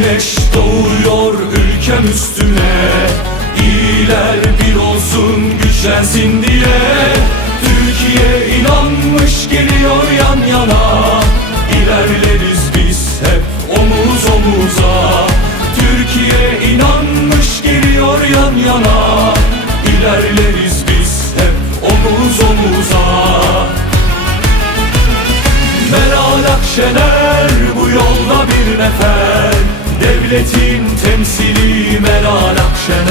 Güneş doğuyor ülkem üstüne. İyiler bir olsun güçlensin diye. Türkiye inanmış geliyor yan yana. İlerleriz biz hep omuz omuza. Türkiye inanmış geliyor yan yana. İlerleriz biz hep omuz omuza. Meral Akşener bu yolda bir nefer. Devletin temsili Meral Akşener